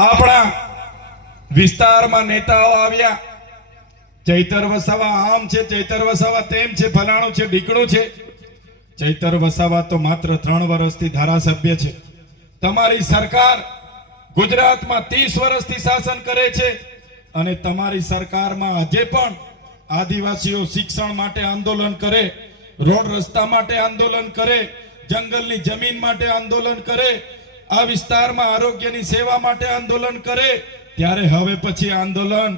આપણા વિસ્તારમાં નેતાઓ આવ્યા, ચૈતર વસાવા આમ છે, ચૈતર વસાવા તેમ છે, ફલાણું છે, ઢીકણું છે. ચૈતર વસાવા તો માત્ર 3 વર્ષથી ધારાસભ્ય છે. તમારી સરકાર ગુજરાતમાં 30 વર્ષથી શાસન કરે છે અને તમારી સરકારમાં આજે પણ આદિવાસીઓ શિક્ષણ માટે આંદોલન કરે, રોડ રસ્તા માટે આંદોલન કરે, જંગલની જમીન માટે આંદોલન કરે, આ વિસ્તારમાં આરોગ્યની સેવા માટે આંદોલન કરે. ત્યારે હવે પછી આંદોલન,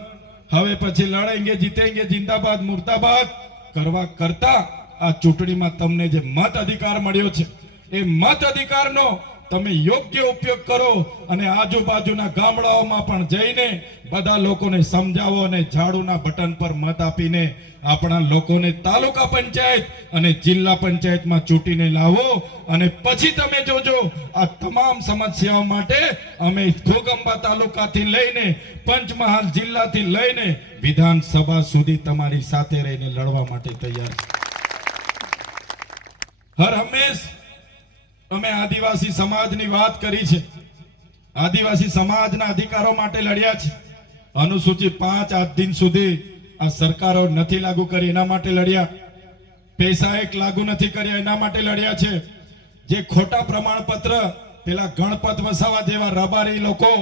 હવે પછી લડેંગે જીતેંગે જિંદાબાદ મુર્દાબાદ કરવા કરતા આ ચૂંટણીમાં તમને જે મત અધિકાર મળ્યો છે એ મત અધિકારનો તમે યોગ્ય ઉપયોગ કરો અને આજુબાજુના ગામડાઓમાં પણ જઈને બધા લોકોને સમજાવો અને ઝાડુના બટન પર મત આપીને આપણા લોકોને તાલુકા પંચાયત અને જિલ્લા પંચાયતમાં ચૂંટીને લાવો. અને પછી તમે જોજો આ તમામ સમસ્યાઓ માટે અમે ઘોગંબા તાલુકાથી લઈને પંચમહાલ જિલ્લાથી લઈને વિધાનસભા સુધી તમારી સાથે રહીને લડવા માટે તૈયાર છે. હર હંમેશ અમે આદિવાસી સમાજની વાત કરી છે, આદિવાસી સમાજના અધિકારો માટે લડ્યા છે. અનુસૂચિ 5 આજ દિન સુધી આ સરકારો નથી લાગુ કરી એના માટે લડ્યા, પૈસા એક લાગુ નથી કર્યા એના માટે લડ્યા છે. જે ખોટા પ્રમાણપત્ર પેલા ગણપત વસાવા જેવા રબારી લોકો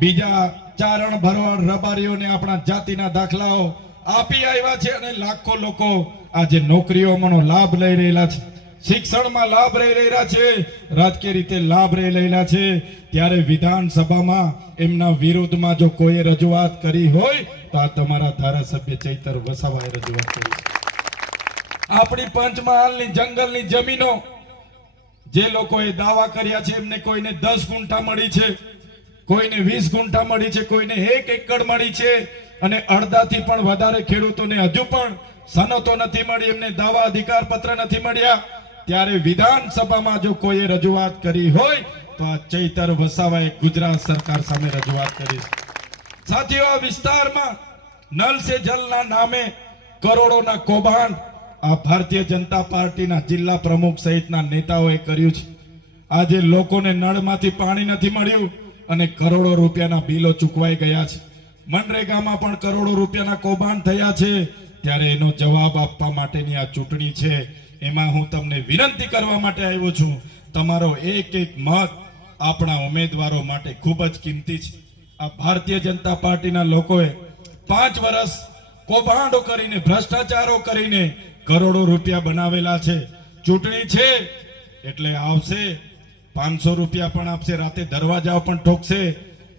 બીજા ચારણ ભરવાડ રબારીઓને આપણા જાતિના દાખલાઓ આપી આવ્યા છે અને લાખો લોકો આજે નોકરીઓનો લાભ લઈ રહેલા છે, શિક્ષણમાં લાભ લઈ રહ્યા છે, રાજકીય રીતે લાભ લઈ રહેલા છે. ત્યારે વિધાનસભામાં એમના વિરોધમાં જો કોઈ રજૂઆત કરી હોય તો આ તમારા ધારાસભ્ય ચૈતર વસાવાએ રજૂઆત કરી છે. આપણી પંચમહાલની જંગલની જમીનો જે લોકોએ દાવા કર્યા છે એમને કોઈને 10 ગુંઠા મળી છે, કોઈને 20 ગુંઠા મળી છે, કોઈને 1 એકડ મળી છે અને અડધાથી પણ વધારે ખેડૂતોને હજુ પણ સનતો નથી મળી, એમને દાવા અધિકાર પત્ર નથી મળ્યા. ત્યારે વિધાનસભામાં જો કોઈએ રજૂઆત કરી હોય તો આ ચૈતર વસાવાએ ગુજરાત સરકાર સામે રજૂઆત કરી છે. સાથીઓ, આ વિસ્તારમાં નલ સે જલના નામે કરોડોના કૌભાંડ આ ભારતીય જનતા પાર્ટીના જિલ્લા પ્રમુખ સહિતના નેતાઓએ કર્યું છે. આજે લોકોને નળમાંથી પાણી નથી મળ્યું અને કરોડો રૂપિયાના બિલો ચૂકવાઈ ગયા છે. મનરેગામાં પણ કરોડો રૂપિયાના કૌભાંડ થયા છે. ત્યારે એનો જવાબ આપવા માટેની આ ચૂંટણી છે. એમાં હું તમને વિનંતી કરવા માટે આવ્યો છું, તમારો એક એક મત આપણા ઉમેદવારો માટે ખૂબ જ કિંમતી છે. આ ભારતીય જનતા પાર્ટીના લોકોએ 5 વર્ષ કૌભાંડો કરીને, ભ્રષ્ટાચારો કરીને કરોડો રૂપિયા બનાવેલા છે. ચૂંટણી છે એટલે આવશે, 500 રૂપિયા પણ આપશે, રાતે દરવાજાઓ પણ ઠોકશે,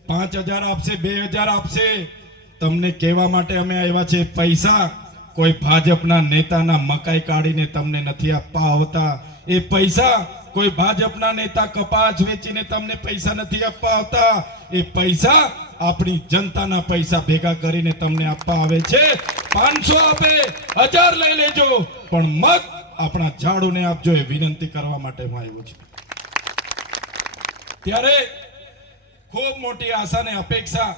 5000 આપશે, 2000 આપશે. તમને કહેવા માટે અમે આવ્યા છે, પૈસા કોઈ ભાજપના નેતાના મકાઈ કાઢીને તમને નથી આપવા આવતા. એ પૈસા કોઈ ભાજપના નેતા કપાસ વેચીને તમને પૈસા નથી આપવા આવતા. એ પૈસા આપણી જનતાના પૈસા ભેગા કરીને તમને આપવા આવે છે. 500 આપે, 1000 લઈ લેજો, પણ મત આપણા ઝાડુને આપજો, એ વિનંતી કરવા માટે હું આવ્યો છું. ત્યારે ખૂબ મોટી આશા અને અપેક્ષા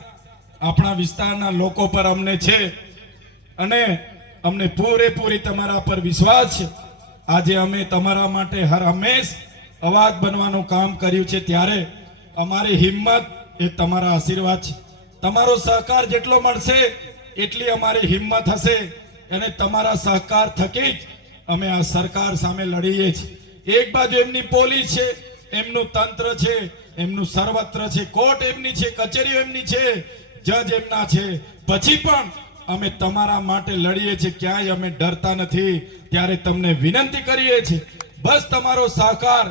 આપણા વિસ્તારના લોકો પર અમને છે અને અમને પૂરેપૂરી તમારા પર વિશ્વાસ છે. આજે અમે તમારા માટે હર હંમેશ અવાજ બનવાનું કામ કર્યું છે. ત્યારે અમારી હિંમત એ તમારા આશીર્વાદ છે. તમારો સહકાર જેટલો મળશે એટલી અમારી હિંમત હશે અને તમારા સહકાર થકી જ અમે આ સરકાર સામે લડીએ છીએ. એક બાજુ એમની પોલીસ છે, એમનું તંત્ર છે, એમનું સર્વત્ર છે, કોર્ટ એમની છે, કચેરીઓ એમની છે, જજ એમના છે, પછી પણ અમે તમારા માટે લડીએ છીએ, ક્યાંય અમે ડરતા નથી. ત્યારે તમને વિનંતી કરીએ છીએ, બસ તમારો સહકાર,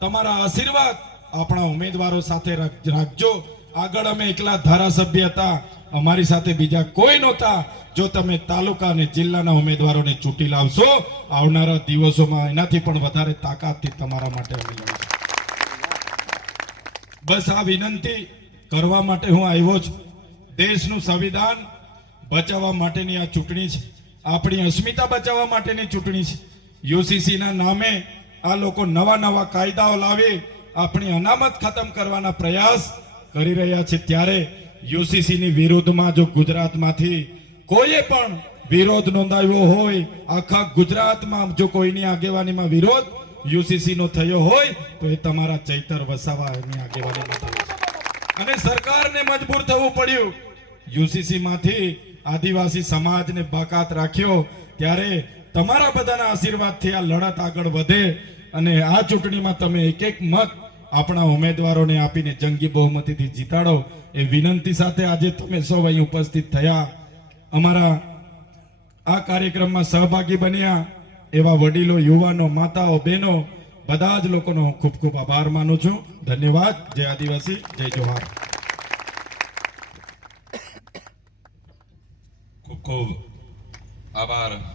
તમારા આશીર્વાદ આપણા ઉમેદવારો સાથે રાખજો. આગળ અમે એકલા ધારાસભ્ય હતા, અમારી સાથે બીજા કોઈ નહોતા. જો તમે તાલુકા અને જિલ્લાના ઉમેદવારોને ચૂંટી લાવશો, આવનારા દિવસોમાં એનાથી પણ વધારે તાકાતથી તમારા માટે અમે લડીશું. બસ આ વિનંતી કરવા માટે હું આવ્યો છું. દેશનું સંવિધાન બચાવવા માટેની આ ચૂંટણી છે, આપણી અસ્મિતા બચાવવા માટેની ચૂંટણી છે. યુસીસીના નામે આ લોકો નવા કાયદાઓ લાવી આપણી અનામત ખતમ કરવાના પ્રયાસ કરી રહ્યા છે. ત્યારે યુસીસીની વિરુદ્ધમાં જો ગુજરાતમાંથી કોઈએ પણ વિરોધ નોંધાવ્યો હોય, આખા ગુજરાતમાં જો કોઈની આગેવાનીમાં વિરોધ યુસીસી નો થયો હોય તો એ તમારા ચૈતર વસાવા એની આગેવાનીમાં થયો છે. અને સરકારને મજબૂર થવું પડ્યું. યુસીસી માંથી આદિવાસી સમાજને બાકાત રાખ્યો. ત્યારે તમારા બધાના આશીર્વાદથી આ લડત આગળ વધે અને આ ચૂંટણીમાં તમે એક એક મત આપણા ઉમેદવારોને આપીને જંગી બહુમતીથી જીતાડો એ વિનંતી સાથે આજે તમે સૌ અહીં ઉપસ્થિત થયા. અમારા આ કાર્યક્રમમાં સહભાગી બન્યા એવા વડીલો, યુવાનો, માતાઓ, બહેનો બધા જ લોકોનો હું ખૂબ ખૂબ આભાર માનું છું. ધન્યવાદ. જય આદિવાસી, જય જોહાર. ખૂબ ખૂબ આભાર.